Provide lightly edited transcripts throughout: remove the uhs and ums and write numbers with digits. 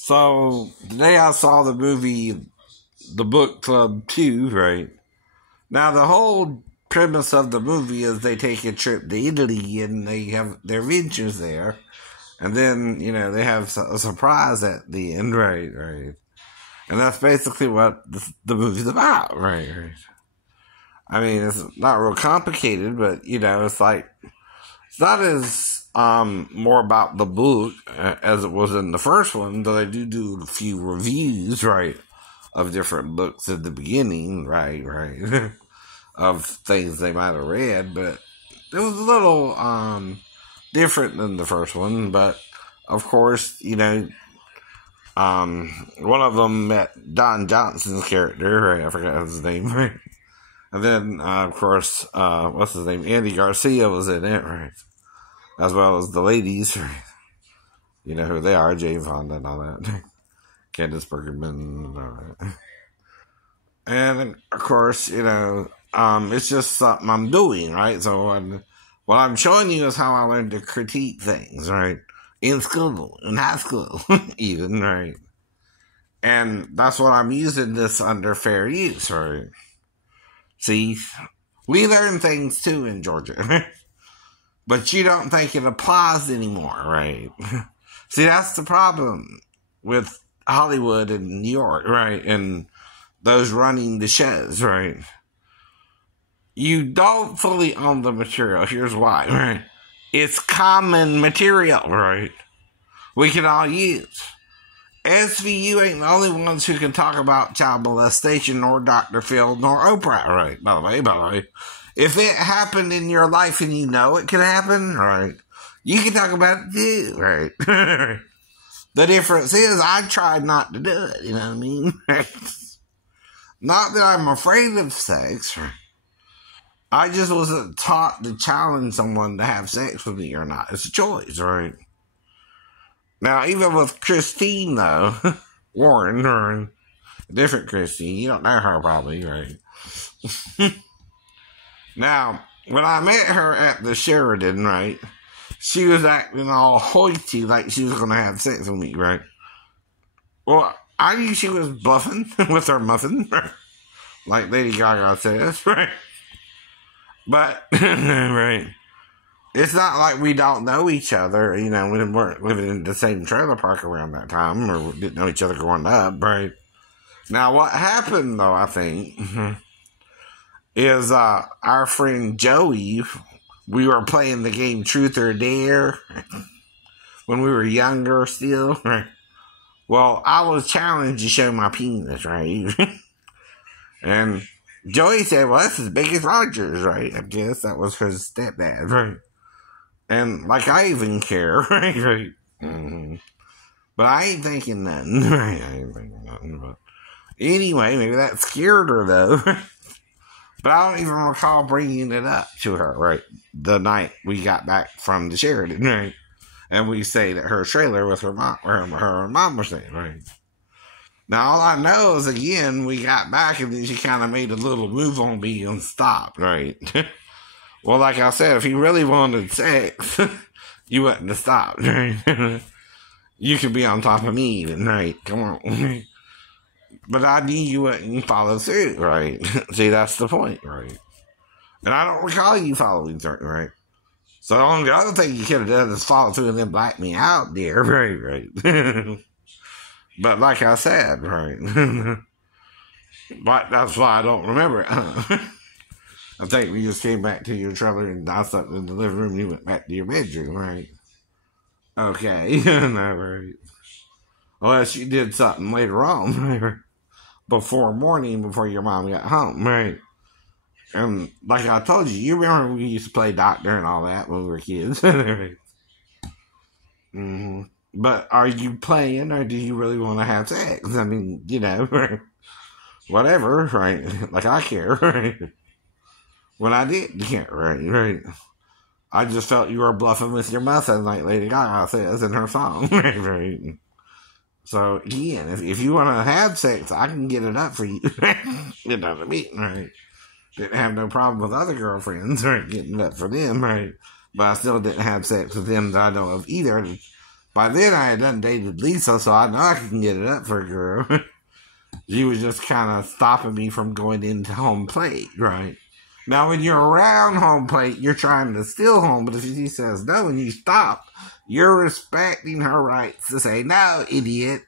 So today I saw the movie The Book Club 2, right? Now the whole premise of the movie is they take a trip to Italy and they have their adventures there. And then, they have a surprise at the end, right, right. And that's basically what the movie's about, right, right. I mean, it's not real complicated, but, it's like, it's not as more about the book as it was in the first one, though they do a few reviews, right, of different books at the beginning, right, right, of things they might have read, but it was a little different than the first one, but of course, one of them met Don Johnson's character, right, I forgot his name, right, and then, of course, what's his name, Andy Garcia was in it, right, as well as the ladies, right? You know who they are, Jane Fonda and all that, Candace Bergman and all that. And, of course, it's just something I'm doing, right? So, what I'm showing you is how I learned to critique things, right? In school, in high school, even, right? And that's what I'm using this under fair use, right? See, we learn things too in Georgia, but you don't think it applies anymore, right? See, that's the problem with Hollywood and New York, right? And those running the shows, right? You don't fully own the material. Here's why, right? It's common material, right? We can all use. SVU ain't the only ones who can talk about child molestation, nor Dr. Phil, nor Oprah, right? By the way. If it happened in your life and you know it could happen, right? You can talk about it too, right? The difference is I tried not to do it, you know what I mean? Not that I'm afraid of sex, right? I just wasn't taught to challenge someone to have sex with me or not. It's a choice, right? Now, even with Christine, though, Warren, or a different Christine, you don't know her probably, right? Now, when I met her at the Sheridan, right, she was acting all hoity like she was going to have sex with me, right? Well, I knew she was bluffing with her muffin, like Lady Gaga says, right? But, right, it's not like we don't know each other, we weren't living in the same trailer park around that time, or didn't know each other growing up, right? Now, what happened, though, I think, is our friend Joey, we were playing the game Truth or Dare when we were younger still, right? Well, I was challenged to show my penis, right? And Joey said, well, that's as big as Roger's, right? I guess that was his stepdad, right? And, like, I even care, right? Right? Mm-hmm. But I ain't thinking nothing, right? I ain't thinking nothing, but anyway, maybe that scared her, though. But I don't even recall bringing it up to her, right? The night we got back from the Sheridan, right? And we stayed at her trailer with her mom, where her mom was staying, right? Now, all I know is, again, we got back and then she kind of made a little move on me and stopped, right? Well, like I said, if you really wanted sex, you wouldn't have stopped, right? You could be on top of me even, right? Come on. But I knew you wouldn't follow through, right? See, that's the point, right? And I don't recall you following through, right? So the only other thing you could have done is follow through and then black me out, dear. Right, right. But like I said, right? But that's why I don't remember it. I think we just came back to your trailer and I slept in the living room and you went back to your bedroom, right? Okay. No, right. Unless you did something later on, right? Before your mom got home, right? And like I told you remember we used to play doctor and all that when we were kids. Right? Mm-hmm. But are you playing or do you really want to have sex? I mean, right? Whatever, right? Like I care, right? When I didn't care, right? Right? I just felt you were bluffing with your muffin like Lady Gaga says in her song, right? So, again, if you want to have sex, I can get it up for you. You know what I mean, right? Didn't have no problem with other girlfriends, right? Getting it up for them, right? But I still didn't have sex with them that I know of either. By then I had done dated Lisa, so I know I can get it up for a girl. She was just kind of stopping me from going into home plate, right? Now, when you're around home plate, you're trying to steal home, but if she says no and you stop, you're respecting her rights to say, no, idiot.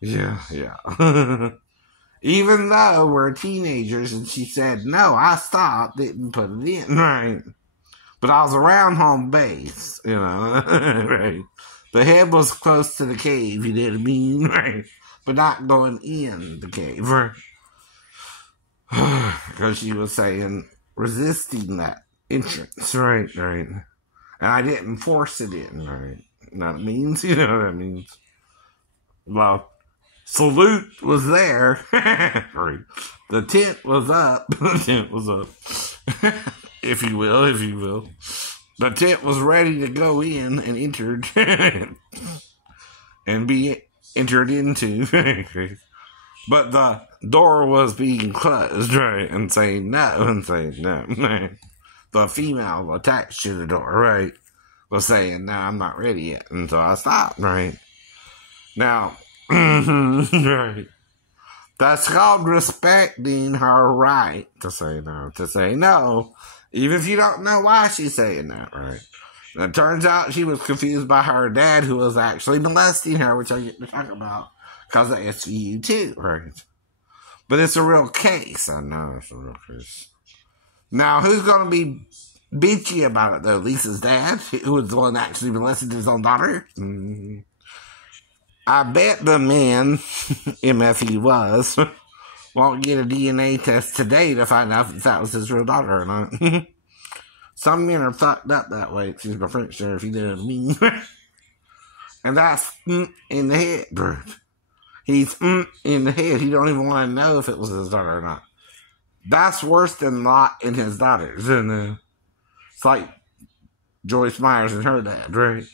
Yeah. Even though we're teenagers and she said, no, I stopped, didn't put it in, right? But I was around home base, right? The head was close to the cave, you know what I mean, right? But not going in the cave, right? Because she was saying, resisting that entrance, right? And I didn't force it in, right? You know what it means? You know what it means? Well, salute was there. Right. The tent was up. If you will. The tent was ready to go in and entered and be entered into. But the door was being closed, right? And saying no. The female attached to the door, right? Was saying, no, I'm not ready yet. And so I stopped, right? Now, right. That's called respecting her right to say no. Even if you don't know why she's saying that, right? And it turns out she was confused by her dad, who was actually molesting her, which I get to talk about because of SVU too, right? But it's a real case. I know it's a real case. Now, who's going to be bitchy about it, though? Lisa's dad, who was the one that actually molested his own daughter? Mm-hmm. I bet the man, MF he was, won't get a DNA test today to find out if that was his real daughter or not. Some men are fucked up that way. Excuse my French there, if you know what I mean. And that's in the head, bro. He's in the head. He don't even want to know if it was his daughter or not. That's worse than Lot and his daughters. And it's like Joyce Myers and her dad, right?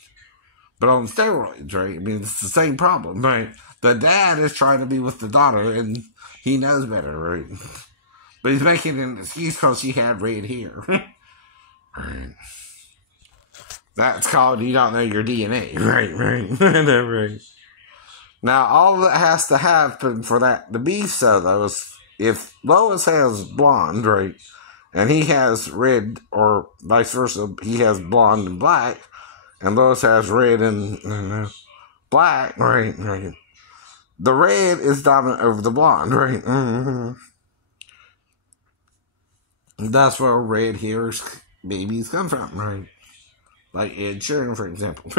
But on steroids, right? I mean, it's the same problem, right? The dad is trying to be with the daughter, and he knows better, right? But he's making an excuse because she had red hair. Right. That's called you don't know your DNA, right? Right. Now, all that has to happen for that to be so, though, is if Lois has blonde, right, and he has red, or vice versa, he has blonde and black, and Lois has red and black, right. The red is dominant over the blonde, right? Mm-hmm. That's where red hair babies come from, right? Like Ed Sheeran, for example.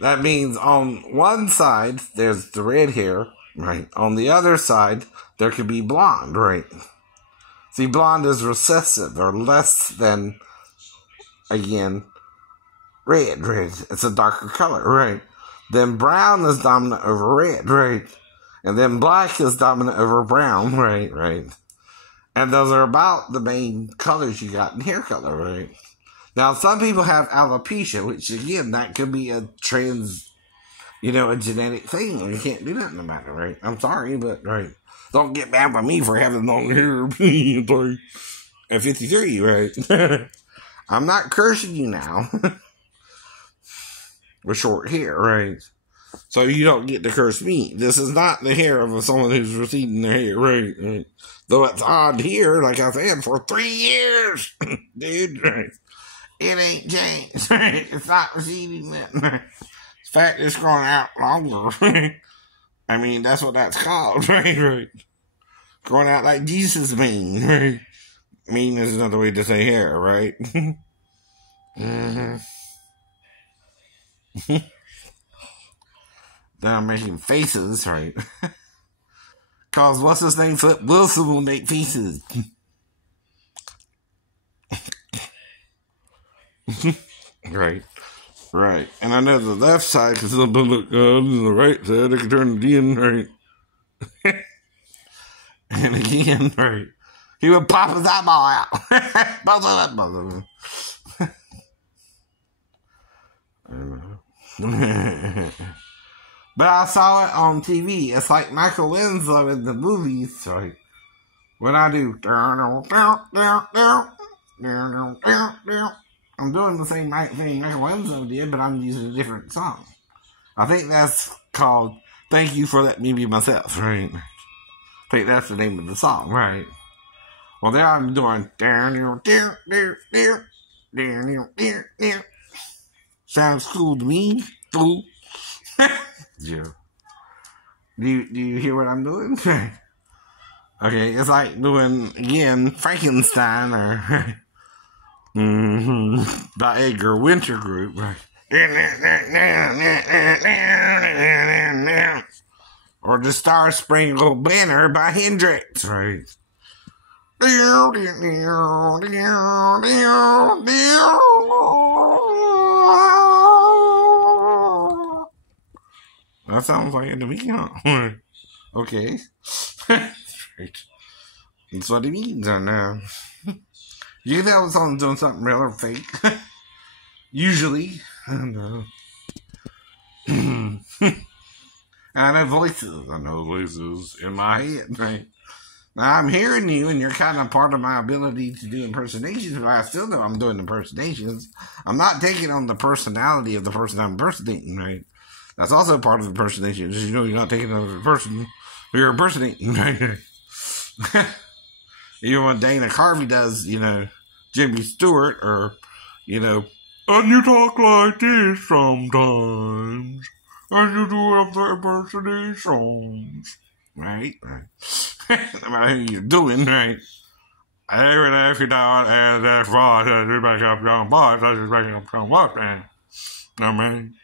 That means on one side, there's the red hair, right? On the other side, there could be blonde, right? See, blonde is recessive, or less than, again, red. It's a darker color, right? Then brown is dominant over red, right? And then black is dominant over brown, right? And those are about the main colors you got in hair color, right? Now, some people have alopecia, which, again, that could be a a genetic thing. You can't do nothing about it, right? I'm sorry, but, right. Don't get mad at me for having long hair at 53, right? I'm not cursing you now. With short hair, right? So you don't get to curse me. This is not the hair of someone who's receding their hair, right? Though it's odd here, like I said, for 3 years, dude, right? It ain't changed, right? It's not receding nothing, right? In fact, it's growing out longer, right? I mean, that's what that's called, right? Growing out like Jesus mean, right? Mean is another way to say hair, right? Mm-hmm. Then I'm making faces, right? Cause what's his name? Flip Wilson will make faces. Right. And I know the left side can still look good, and the right side I can turn it in, right? And again, right? He would pop his eyeball out. Both of them. I don't know. But I saw it on TV. It's like Michael Winslow in the movies, right? When I do, I'm doing the same thing Michelangelo did, but I'm using a different song. I think that's called Thank You for Letting Me Be Myself, right? I think that's the name of the song, right? Well, there I'm doing. Sounds cool to me, fool. Yeah. Do you hear what I'm doing? Okay, it's like doing, again, Frankenstein or by Edgar Winter Group, right? Or the Star Spangled Banner by Hendrix, right? That sounds like it to me, huh? Okay. Right. That's what it means, I know. You can tell someone's doing something real or fake. Usually. I know. I know voices in my head, right? Now, I'm hearing you, and you're kind of part of my ability to do impersonations, but I still know I'm doing impersonations. I'm not taking on the personality of the person I'm impersonating, right? That's also part of impersonation. Just, you're not taking on the person you're impersonating, right? Even when Dana Carvey does, Jimmy Stewart, or, and you talk like this sometimes, and you do have the impersonations. Right? No matter who you're doing, right? Even if you don't, and that's right, you make up your own voice, that's just making up your own voice, man. You know what I mean?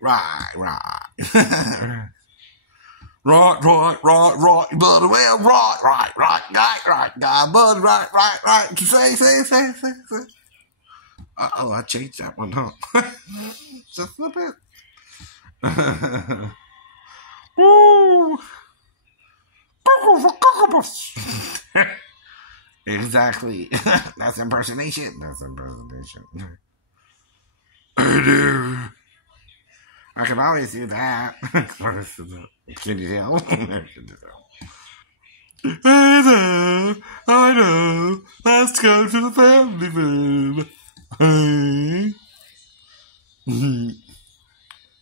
Right. Right, buddy, well, right, guy, buddy, right, say. Uh-oh, I changed that one, huh? Just a little bit. Woo! Exactly. That's impersonation. I can always do that. Can you tell? Hey there, I know. Let's go to the family room. Hey.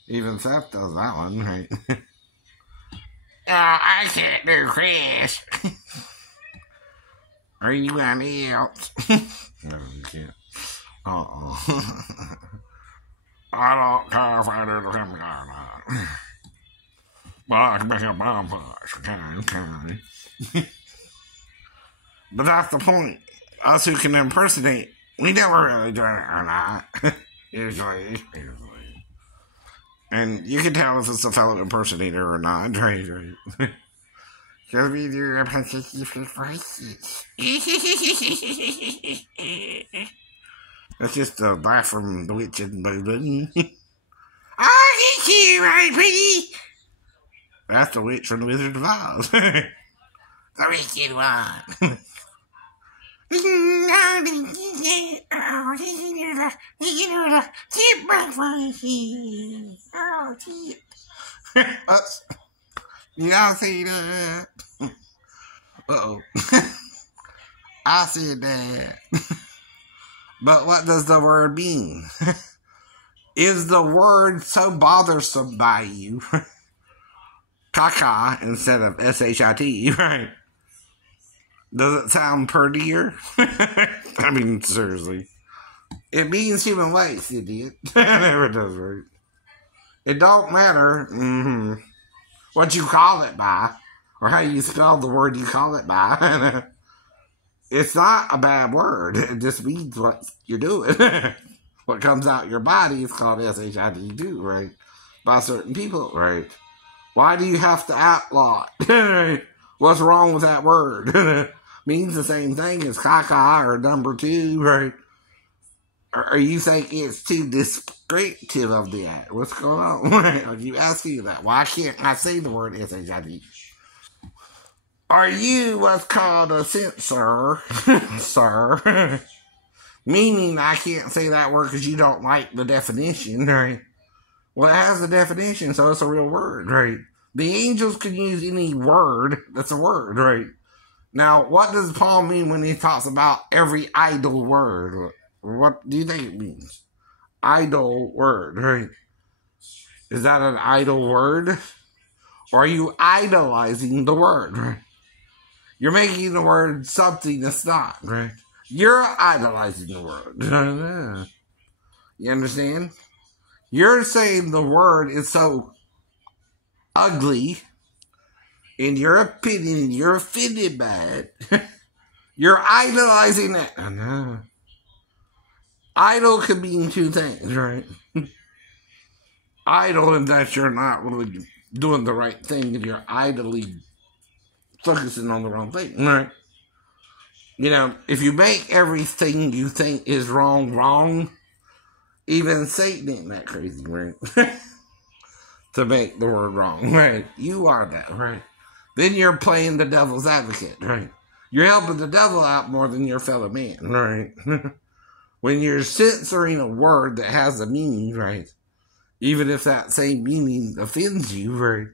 Even Seth does that one, right? I can't do Chris. Are you any else? No, you can't. I don't care if I do the family or not. But I can make a bonfire, okay. But that's the point. Us who can impersonate, we never really do it or not. Usually. And you can tell if it's a fellow impersonator or not, right? Because we do impersonation voices. That's just a laugh from the Witch and Bowden. Oh, he's here, right, pretty? That's the witch from the Wizard of Oz. The Wicked One. Y'all see that? Uh-oh. I said that. But what does the word mean? Is the word so bothersome by you? Caca instead of S-H-I-T, right? Does it sound prettier? I mean, seriously. It means human waste, idiot. It never does, right? It don't matter what you call it by, or how you spell the word you call it by. It's not a bad word. It just means what you're doing. What comes out your body is called S-H-I-T too, right? By certain people, right? Why do you have to outlaw it? What's wrong with that word? Means the same thing as caca or number two, right? Or you think it's too descriptive of the act? What's going on? Are you asking that? Why can't I say the word S-H-I-T? Are you what's called a censor, sir? Meaning I can't say that word because you don't like the definition, right? Well, it has a definition, so it's a real word, right? The angels can use any word that's a word, right? Now, what does Paul mean when he talks about every idle word? What do you think it means? Idle word, right? Is that an idle word? Or are you idolizing the word, right? You're making the word something it's not, right? You're idolizing the word. You understand? You're saying the word is so ugly, in your opinion, you're offended by it. You're idolizing it. I know. Idle could mean two things, right? Idle in that you're not really doing the right thing and you're idly focusing on the wrong thing, right? You know, if you make everything you think is wrong, even Satan ain't that crazy, right? To make the word wrong, right? You are that, right? Then you're playing the devil's advocate, right? You're helping the devil out more than your fellow man, right? When you're censoring a word that has a meaning, right? Even if that same meaning offends you, right?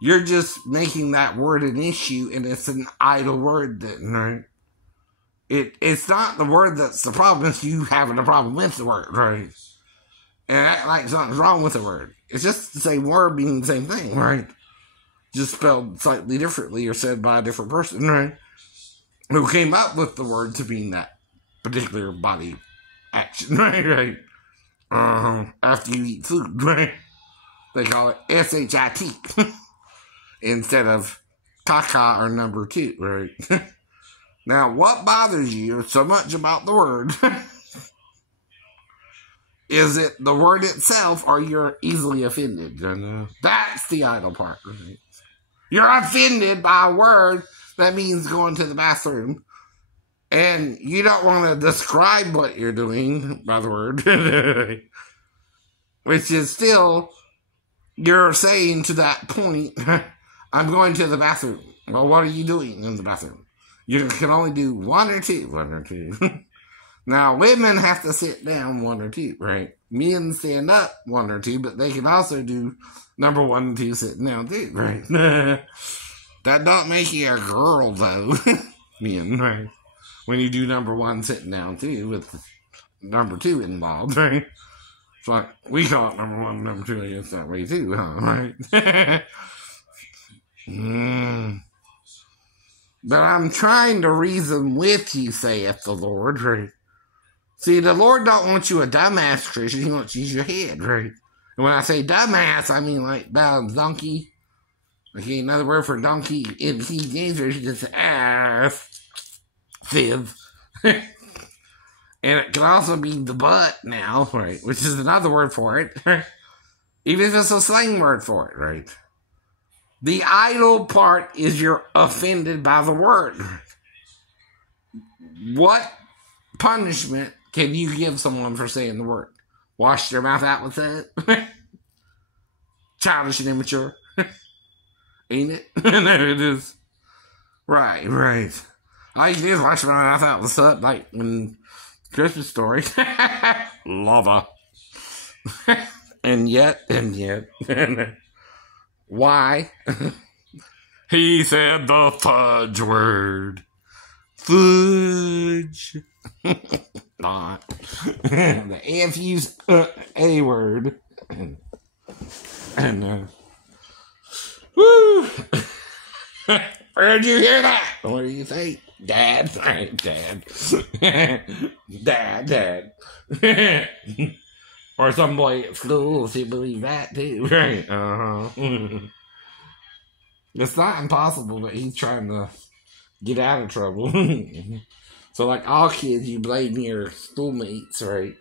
You're just making that word an issue and it's an idle word then, right? It's not the word that's the problem, it's you having a problem with the word, right? And act like something's wrong with the word. It's just the same word meaning the same thing, right? Just spelled slightly differently or said by a different person, right? Who came up with the word to mean that particular body action, right? After you eat food, right? They call it S-H-I-T instead of caca or number 2, right? Now, what bothers you so much about the word? Is it the word itself or you're easily offended? That's the idle part, right? You're offended by a word that means going to the bathroom. And you don't want to describe what you're doing by the word. Which is still, you're saying to that point, I'm going to the bathroom. Well, what are you doing in the bathroom? You can only do one or two. Now, women have to sit down 1 or 2, right? Men stand up 1 or 2, but they can also do number 1 and 2 sitting down too, right? That don't make you a girl, though. Men, right? When you do number 1 sitting down too, with number 2 involved, right? It's like, we call it number 1 and number 2, I guess that way too, huh? Right? But I'm trying to reason with you, saith the Lord, right? See, the Lord don't want you a dumbass Christian, he wants you to use your head, right? And when I say dumbass, I mean like donkey. Okay, another word for donkey in King James Version is ass, fib. And it can also be the butt now, right? Which is another word for it. Even if it's a slang word for it, right? The idle part is you're offended by the word. What punishment can you give someone for saying the word? Wash their mouth out with that? Childish and immature. Ain't it? There it is. Right. All you do is wash my mouth out with that, like in Christmas Story. Lava. and yet. Why? He said the fudge word. Fudge. Not. The F-U-A word. And, woo! Where'd you hear that? What do you think? Dad. Dad. Or some boy at school, if you believe that too, right? It's not impossible, but he's trying to get out of trouble. So, like all kids, you blame your schoolmates, right?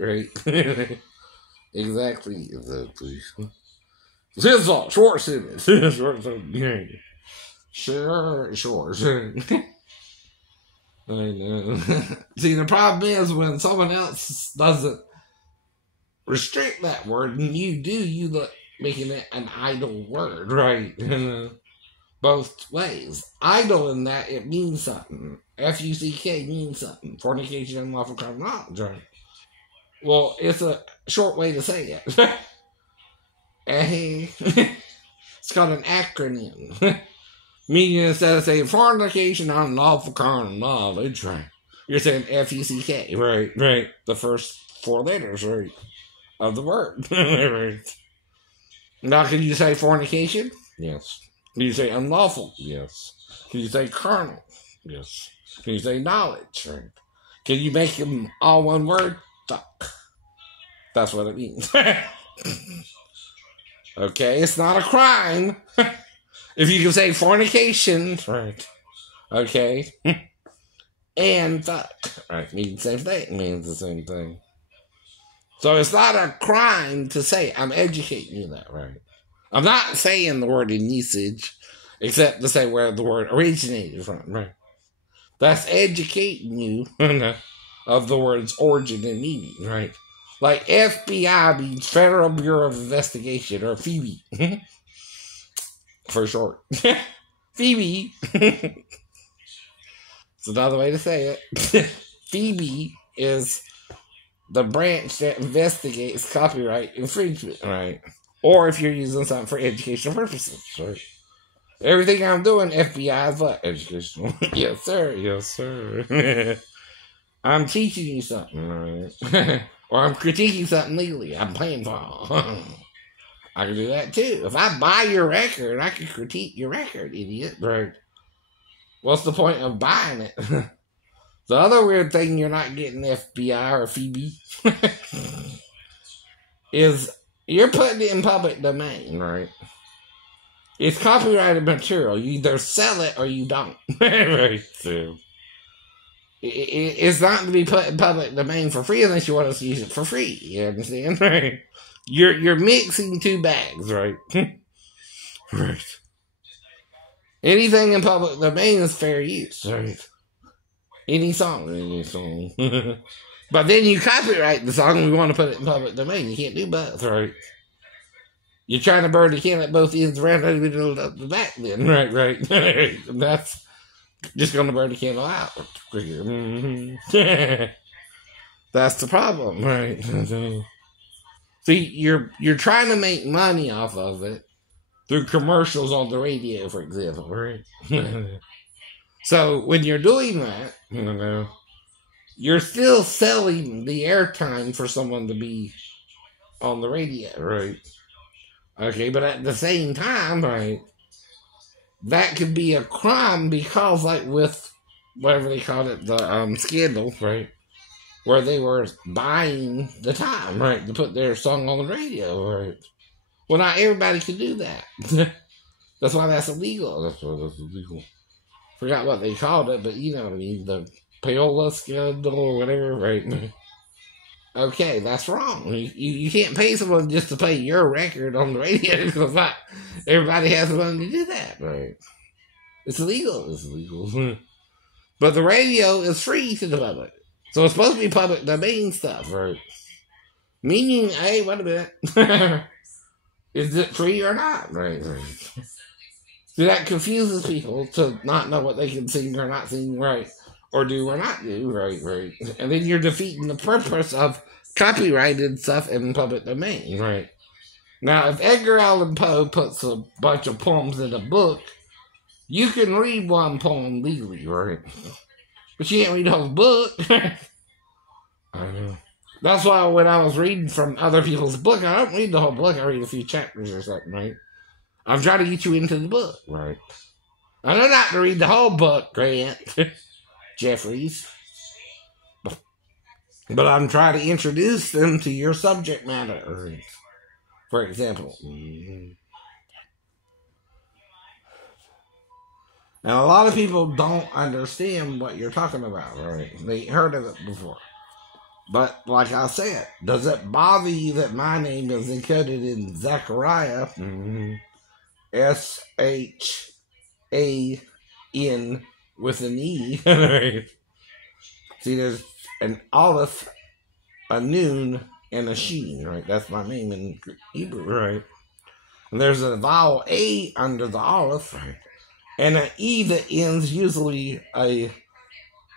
Exactly. It's his fault. Schwartz did it. Sure. I know. See, the problem is when someone else doesn't restrict that word, and you look making it an idle word, right? Both ways. Idle in that it means something. F-U-C-K means something. Fornication, unlawful carnal knowledge, right? Well, it's a short way to say it. It's called an acronym. Meaning instead of saying fornication, unlawful carnal knowledge, right? You're saying F-U-C-K, right, right. The first 4 letters, right, of the word. Right. Now, can you say fornication? Yes. Can you say unlawful? Yes. Can you say carnal? Yes. Can you say knowledge? Right. Can you make them all one word? Fuck. That's what it means. Okay, it's not a crime. If you can say fornication, right. Okay. And fuck. Right, means the same thing. It means the same thing. So it's not a crime to say. I'm educating you that, right? I'm not saying the word in usage, except to say where the word originated from, right? That's educating you of the word's origin and meaning, right? Like FBI means Federal Bureau of Investigation, or Phoebe, for short. Phoebe. It's another way to say it. Phoebe is the branch that investigates copyright infringement, right? Or if you're using something for educational purposes, right? Everything I'm doing, FBI is what? Educational. Yes, sir. Yes, sir. I'm teaching you something, right? Or I'm critiquing something legally. I'm paying for it. I can do that too. If I buy your record, I can critique your record, idiot. Right? What's the point of buying it? The other weird thing you're not getting FBI or Phoebe is you're putting it in public domain, right? It's copyrighted material. You either sell it or you don't. Right? So it's not to be put in public domain for free unless you want us to use it for free. You understand? Right? You're mixing two bags, right? Right. Anything in public domain is fair use, right? Any song. But then you copyright the song and we want to put it in public domain. You can't do both, right? You're trying to burn the candle at both ends around the middle of the back then. Right, right. That's just going to burn the candle out. That's the problem, right? See, you're trying to make money off of it through commercials on the radio, for example, right? So when you're doing that, you're still selling the airtime for someone to be on the radio, right? Okay, but at the same time, right, that could be a crime because, like, with whatever they called it, the scandal, right, where they were buying the time, right, to put their song on the radio, right. Well, not everybody can do that. That's why that's illegal. That's why that's illegal. Forgot what they called it, but you know what I mean, the payola scandal or whatever, right? Okay, that's wrong. You can't pay someone just to play your record on the radio because not everybody has the money to do that, right? It's illegal. It's illegal. But the radio is free to the public. So it's supposed to be public domain stuff, right? Meaning, hey, wait a minute. Is it free or not? Right. See, that confuses people to not know what they can sing or not sing, right? Or do or not do, right. And then you're defeating the purpose of copyrighted stuff in public domain, right? Now, if Edgar Allan Poe puts a bunch of poems in a book, you can read one poem legally, right? But you can't read the whole book. I know. That's why when I was reading from other people's book, I don't read the whole book, I read a few chapters or something, right? I'm trying to get you into the book, right? I know not to read the whole book, Grant. Jeffries. But I'm trying to introduce them to your subject matter. For example. And a lot of people don't understand what you're talking about, right? They heard of it before. But like I said, does it bother you that my name is encoded in Zachariah? S-H-A-N with an E. See, there's an Aleph, a Nun, and a Sheen, right? That's my name in Hebrew, right? And there's a vowel A under the Aleph, right? And an E that ends usually a,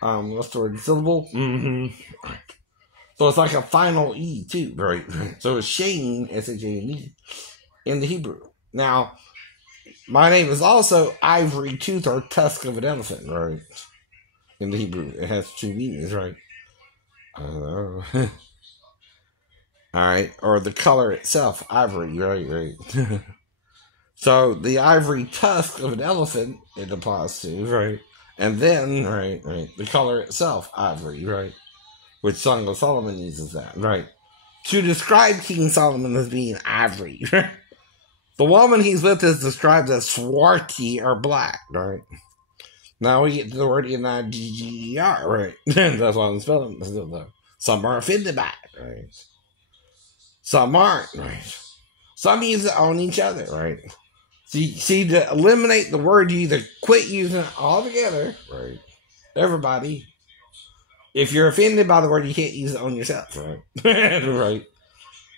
what's the word, syllable? Right. So it's like a final E, too, right? So it's Shane, S-H-A-N-E, in the Hebrew. Now, my name is also Ivory Tooth or Tusk of an Elephant, right? in the Hebrew. It has two meanings, right? All right, or the color itself, ivory, right. So the ivory tusk of an elephant it applies to, right? And then, right, the color itself, ivory, right? Which Song of Solomon uses that, right? To describe King Solomon as being ivory. The woman he's with is described as swarthy or black, right? Now we get to the word N-I-G-G-E-R, right? That's why I'm spelling it. Though. Some are offended by it, right? Some aren't, right? Some use it on each other, right? See, to eliminate the word, you either quit using it altogether, right? Everybody. If you're offended by the word, you can't use it on yourself, right? Right.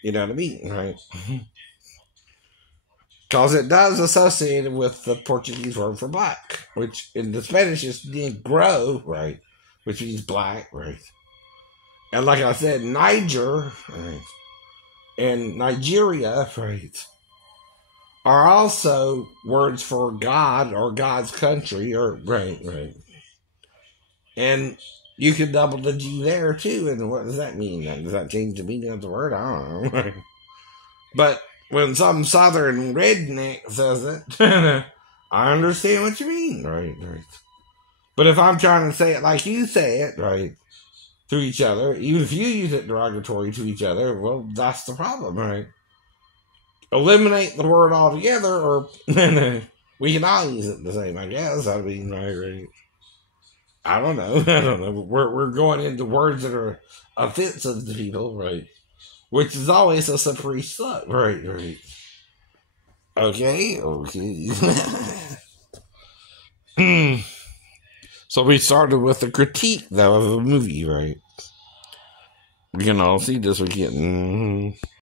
You know what I mean, right? Because it does associate it with the Portuguese word for black, which in the Spanish is negro, right? Which means black, right? And like I said, Niger, right? And Nigeria, right? Are also words for God or God's country, or right. And you could double the G there too, and what does that mean? Does that change the meaning of the word? I don't know. But when some southern redneck says it, I understand what you mean, right. But if I'm trying to say it like you say it, right, to each other, even if you use it derogatory to each other, well, that's the problem, right? Eliminate the word altogether, or we can all use it the same, I guess. I mean, right. I don't know. We're going into words that are offensive to people, right? Which is always a slippery slope, right. Okay. So we started with a critique, though, of the movie, right? We can all see this. We're getting...